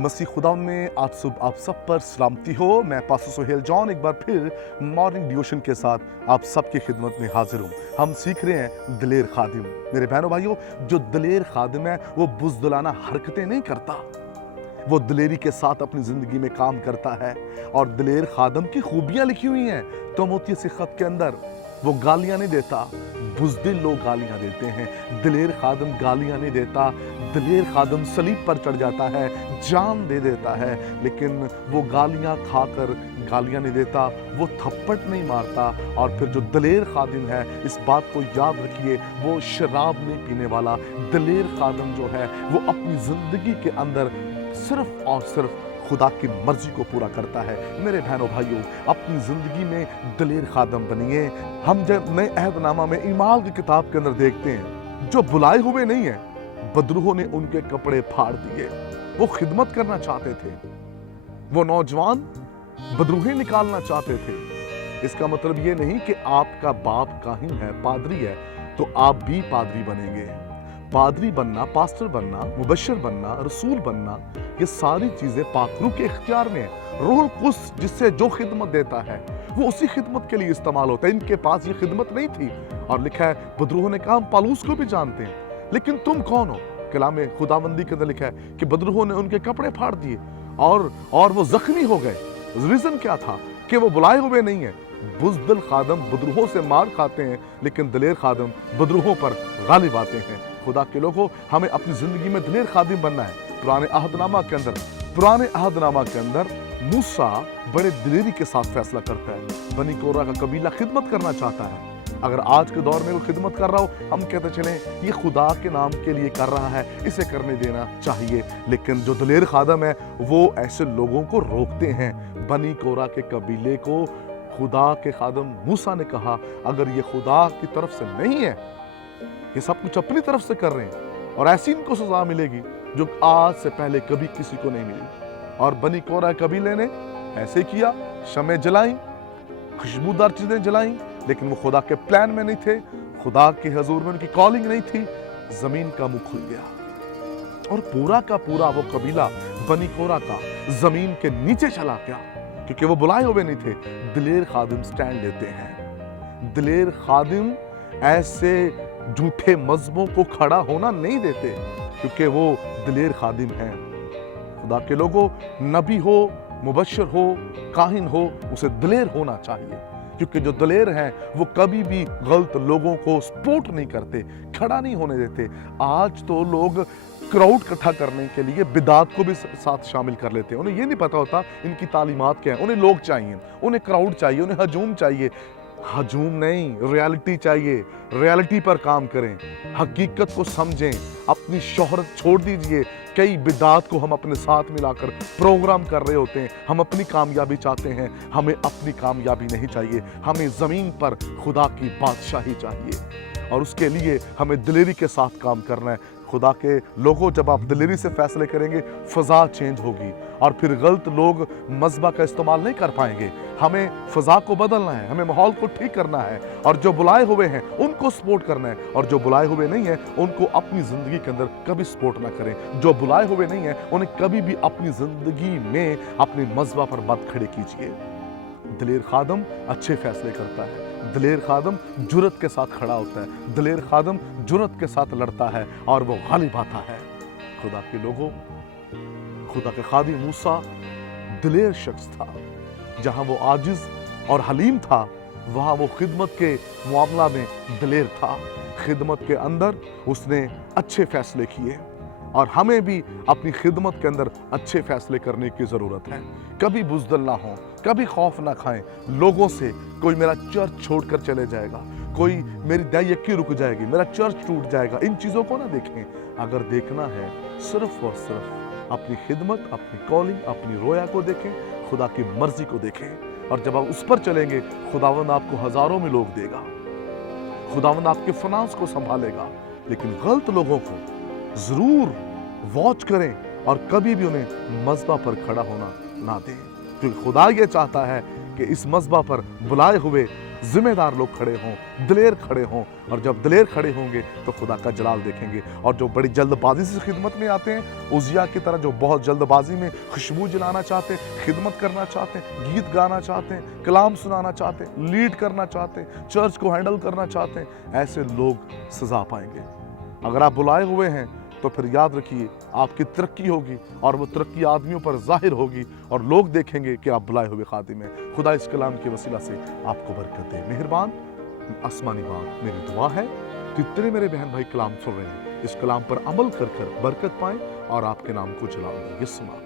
मसीह खुदा में आज सुबह आप सब पर सलामती हो। मैं पास्टर सोहेल जॉन एक बार फिर मॉर्निंग डिवोशन के साथ आप सबकी खिदमत में हाजिर हूँ। हम सीख रहे हैं दिलेर खादिम। मेरे बहनों भाइयों, जो दिलेर खादिम है वो बुज़दिलाना हरकतें नहीं करता, वो दिलेरी के साथ अपनी ज़िंदगी में काम करता है। और दिलेर खादिम की खूबियाँ लिखी हुई हैं तीमुथियुस के ख़त के अंदर। वो गालियाँ नहीं देता, बुज़दिल लोग गालियाँ देते हैं। दिलेर खादिम गालियाँ नहीं देता, दिलेर खादिम सलीब पर चढ़ जाता है, जान दे देता है, लेकिन वो गालियाँ खाकर गालियाँ नहीं देता, वो थप्पड़ नहीं मारता। और फिर जो दिलेर खादिम है, इस बात को याद रखिए, वो शराब नहीं पीने वाला। दिलेर खादिम जो है वो अपनी ज़िंदगी के अंदर सिर्फ और सिर्फ खुदा की मर्जी को पूरा करता है। मेरे बहनों भाइयों, अपनी ज़िंदगी में दिलेर खादिम बनिए। हम जब नए अहदनामा में ईमाल की किताब के अंदर देखते हैं, जो बुलाए हुए नहीं है, बदरूहों ने उनके कपड़े फाड़ दिए। वो खिदमत करना चाहते थे, वो नौजवान बदरूहें निकालना चाहते थे। इसका मतलब ये नहीं कि आपका बाप काहिन है, पादरी है, तो आप भी पादरी बनेंगे। पादरी बनना, पास्टर बनना, मुबश्शिर बनना, रसूल बनना, ये सारी चीजें पाकरू के इख्तियार में है। रूहुल कुद्स जिससे जो खिदमत देता है वो उसी खिदमत के लिए इस्तेमाल होता है। इनके पास ये खिदमत नहीं थी। और लिखा है, बदरूहों ने कहा हम पालूस को भी जानते हैं, लेकिन तुम कौन हो? कलाम खुदाबंदी के अंदर लिखा है कि बदरूहों ने उनके कपड़े फाड़ दिए और वो जख्मी हो गए। रीजन क्या था? कि वो बुलाए हुए नहीं है। बुज़दिल खादिम बदरूहों से मार खाते हैं, लेकिन दिलेर खादिम बदरूहों पर गालिब आते हैं। खुदा के लोगों, हमें अपनी जिंदगी में दिलेर खादिम बनना है। पुराने अहदनामा के अंदर मूसा बड़े दिलेरी के साथ फैसला करता है। बनी कोरा का कबीला खिदमत करना चाहता है। अगर आज के दौर में वो खिदमत कर रहा हो, हम कहते चलें ये खुदा के नाम के लिए कर रहा है, इसे करने देना चाहिए। लेकिन जो दिलेर खादिम है वो ऐसे लोगों को रोकते हैं। बनी कोरा के कबीले को खुदा के खादिम मूसा ने कहा, अगर ये खुदा की तरफ से नहीं है, ये सब कुछ अपनी तरफ से कर रहे हैं, और ऐसी इनको सजा मिलेगी जो आज से पहले कभी किसी को नहीं मिली। और बनी कोरा कबीले ने ऐसे किया, शमें जलाई, खुशबूदार चीजें जलाई, लेकिन वो खुदा के प्लान में नहीं थे, खुदा के हजूर में उनकी कॉलिंग नहीं थी। जमीन का मुंह खुल गया और पूरा का पूरा वो कबीला बनी कोरा का जमीन के नीचे चला गया, क्योंकि वो बुलाए हुए नहीं थे। दिलेर खादिम स्टैंड लेते हैं। दिलेर खादिम ऐसे झूठे मजहबों को खड़ा होना नहीं देते, क्योंकि वो दिलेर खादिम हैं। खुदा के लोगों, नबी हो, मुबश्शिर हो, काहिन हो, उसे दिलेर होना चाहिए, क्योंकि जो दिलेर हैं वो कभी भी गलत लोगों को सपोर्ट नहीं करते, खड़ा नहीं होने देते। आज तो लोग क्राउड इकट्ठा करने के लिए बिदात को भी साथ शामिल कर लेते हैं। उन्हें ये नहीं पता होता इनकी तालीमात क्या है। उन्हें लोग चाहिए, उन्हें क्राउड चाहिए, उन्हें हजूम चाहिए। हजूम नहीं, रियलिटी चाहिए। रियलिटी पर काम करें, हकीकत को समझें, अपनी शोहरत छोड़ दीजिए। कई बिदात को हम अपने साथ मिलाकर प्रोग्राम कर रहे होते हैं। हम अपनी कामयाबी चाहते हैं, हमें अपनी कामयाबी नहीं चाहिए। हमें ज़मीन पर खुदा की बादशाही चाहिए, और उसके लिए हमें दिलेरी के साथ काम करना है। खुदा के लोगों, जब आप दिलेरी से फैसले करेंगे, फ़ज़ा चेंज होगी, और फिर गलत लोग मज़हब का इस्तेमाल नहीं कर पाएंगे। हमें फ़ज़ा को बदलना है, हमें माहौल को ठीक करना है, और जो बुलाए हुए हैं उनको सपोर्ट करना है, और जो बुलाए हुए नहीं हैं उनको अपनी ज़िंदगी के अंदर कभी सपोर्ट ना करें। जो बुलाए हुए नहीं हैं उन्हें कभी भी अपनी ज़िंदगी में अपने मज़हब पर मत खड़े कीजिए। दिलेर खादिम अच्छे फैसले करता है। दिलेर खादिम जुर्रत के साथ खड़ा होता है। दिलेर खादिम जुर्रत के साथ लड़ता है और वो गालिब आता है। खुदा के लोगों, खुदा के खादिम मूसा दिलेर शख्स था। जहां वो आजिज और हलीम था, वहां वो खिदमत के मामला में दिलेर था। खिदमत के अंदर उसने अच्छे फैसले किए, और हमें भी अपनी खिदमत के अंदर अच्छे फैसले करने की ज़रूरत है। कभी बुज़दिल ना हो, कभी खौफ ना खाएं लोगों से। कोई मेरा चर्च छोड़कर चले जाएगा, कोई मेरी दायकी रुक जाएगी, मेरा चर्च टूट जाएगा, इन चीज़ों को ना देखें। अगर देखना है, सिर्फ और सिर्फ अपनी खिदमत, अपनी कॉलिंग, अपनी रोया को देखें, खुदा की मर्जी को देखें। और जब आप उस पर चलेंगे, खुदावंद आपको हज़ारों में लोग देगा, खुदावंद आपके फाइनेंस को संभालेगा। लेकिन गलत लोगों को ज़रूर वॉच करें, और कभी भी उन्हें मज़हब पर खड़ा होना ना दें, क्योंकि खुदा ये चाहता है कि इस मज़हब पर बुलाए हुए जिम्मेदार लोग खड़े हों, दिलेर खड़े हों, और जब दिलेर खड़े होंगे तो खुदा का जलाल देखेंगे। और जो बड़ी जल्दबाजी से खिदमत में आते हैं, उजिया की तरह जो बहुत जल्दबाजी में खुशबू जलाना चाहते हैं, खिदमत करना चाहते हैं, गीत गाना चाहते हैं, कलाम सुनाना चाहते हैं, लीड करना चाहते हैं, चर्च को हैंडल करना चाहते हैं, ऐसे लोग सजा पाएंगे। अगर आप बुलाए हुए हैं तो फिर याद रखिए आपकी तरक्की होगी, और वो तरक्की आदमियों पर जाहिर होगी, और लोग देखेंगे कि आप बुलाए हुए खादिम हैं। खुदा इस कलाम के वसीला से आपको बरकत दे। मेहरबान आसमानी बाप, मेरी दुआ है कि जितने मेरे बहन भाई कलाम सुन रहे हैं, इस कलाम पर अमल कर कर बरकत पाएं और आपके नाम को जलाल दें। यीशु नाम